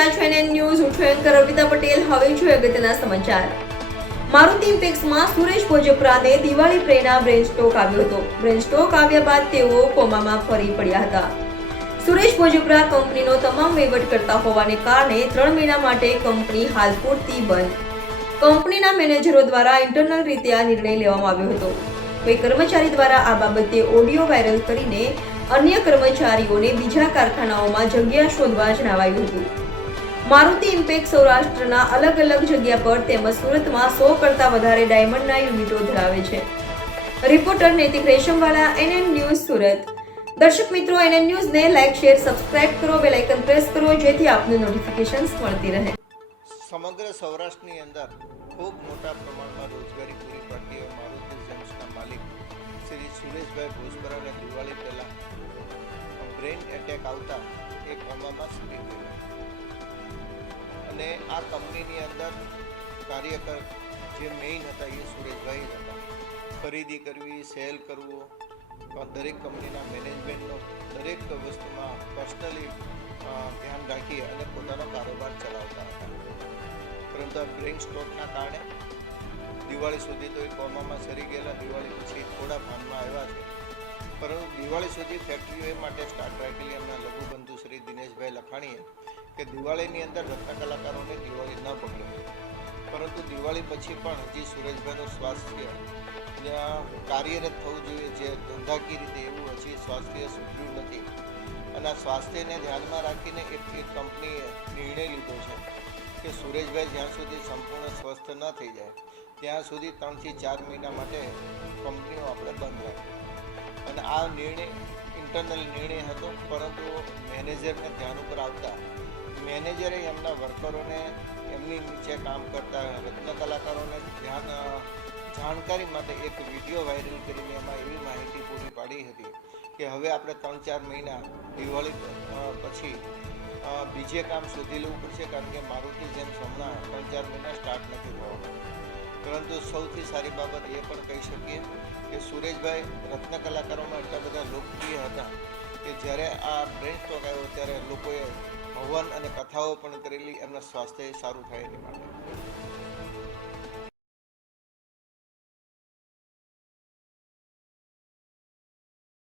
રહ્યા છો NN news. હું છું એન્કર અર્પિતા પટેલ. હવે જોઈએ અગત્યના સમાચાર. મારુતિ ઇમ્પેક્સમાં સુરેશ ભોજપરાને દિવાળી પ્રેના બ્રેન સ્ટ્રોક આવ્યો હતો. બ્રેન સ્ટ્રોક આવ્યા બાદ તેઓ કોમામાં ફરી પડ્યા હતા. સુરેશ ભોજપરા કંપનીનો તમામ વહીવટ કરતા હોવાને કારણે 3 મહિના માટે કંપની હાલ પૂરતી બંધ. કંપનીના મેનેજરો દ્વારા ઇન્ટરનલ રીતે આ નિર્ણય લેવામાં આવ્યો હતો. કોઈ કર્મચારી દ્વારા આ બાબતે ઓડિયો વાયરલ કરીને અન્ય કર્મચારીઓને બીજા કારખાનાઓમાં જગ્યા શોધવા જણાવાયું હતું. મારુતિ ઇમ્પેક્ટ સૌરાષ્ટ્રના અલગ અલગ જગ્યા પર તેમજ સુરતમાં 100 કરતાં વધારે ડાયમંડના યુનિટો ધરાવે છે. રિપોર્ટર નૈતિક રેશમવાલા, NN ન્યૂઝ, સુરત. દર્શક મિત્રો, NN ન્યૂઝને લાઇક, શેર, સબસ્ક્રાઇબ કરો, બેલ આઇકન પ્રેસ કરો જેથી આપને નોટિફિકેશન્સ મળતી રહે. સમગ્ર સૌરાષ્ટ્રની અંદર ખૂબ મોટા પ્રમાણમાં રોજગારી પૂરી પાડતી હોય મારુતિ જેમ્સના માલિક શ્રી સુરેશભાઈ ભોજપરાને દિવાળી પહેલાં બ્રેઇન એટેક આવતા એ કોમામાં સરી ગયેલા અને આ કંપનીની અંદર કાર્યકર જે મેઇન હતા એ સુરેશભાઈ જ હતા. ખરીદી કરવી, સેલ કરવું, દરેક કંપનીના મેનેજમેન્ટનો દરેક વસ્તુમાં પર્સનલી ધ્યાન રાખી અને પોતાનો કારોબાર ચલાવતા હતા. પરંતુ આ બ્રેઇન સ્ટ્રોકના કારણે દિવાળી સુધી તો એ કોમામાં સરી ગયેલા. દિવાળી પછી થોડા ભાનમાં આવ્યા છે, પરંતુ દિવાળી સુધી ફેક્ટરીઓ એ માટે સ્ટાર્ટ રાખેલી એમના લઘુબંધુ શ્રી દિનેશભાઈ લખાણીએ કે દિવાળીની અંદર રત્ન કલાકારોને દિવાળી ન બગડે. પરંતુ દિવાળી પછી પણ હજી સુરેશભાઈનું સ્વાસ્થ્ય કાર્યરત થવું જોઈએ, જે ધંધાકીય રીતે એવું હજી સ્વાસ્થ્ય સુધર્યું નથી. અને આ સ્વાસ્થ્યને ધ્યાનમાં રાખીને એક કંપનીએ નિર્ણય લીધો છે કે સુરેશભાઈ જ્યાં સુધી સંપૂર્ણ સ્વસ્થ ન થઈ જાય ત્યાં સુધી 3 થી 4 મહિના માટે કંપનીઓ આપણે બંધ રાખી. અને આ નિર્ણય ઇન્ટરનલ નિર્ણય હતો, પરંતુ મેનેજરને ધ્યાન ઉપર આવતા મેનેજરે એમના વર્કરોને, એમની નીચે કામ કરતા રત્ન કલાકારોને જાણકારી માટે એક વિડીયો વાયરલ કરીને એમાં એવી માહિતી પૂરી પાડી હતી કે હવે આપણે 3-4 મહિના દિવાળી પછી બીજે કામ શોધી લેવું પડશે, કારણ કે મારુતિ જેમ્સ હમણાં 3-4 મહિના સ્ટાર્ટ નથી થવાનું. પરંતુ સૌથી સારી બાબત એ પણ કહી શકીએ કે સુરેશભાઈ રત્ન કલાકારોમાં એટલા બધા લોકપ્રિય હતા કે જ્યારે આ બ્રેન સ્ટ્રોક આવ્યો ત્યારે લોકોએ હવન અને કથાઓ પણ કરેલી એમના સ્વાસ્થ્ય સારું થાય એની માટે.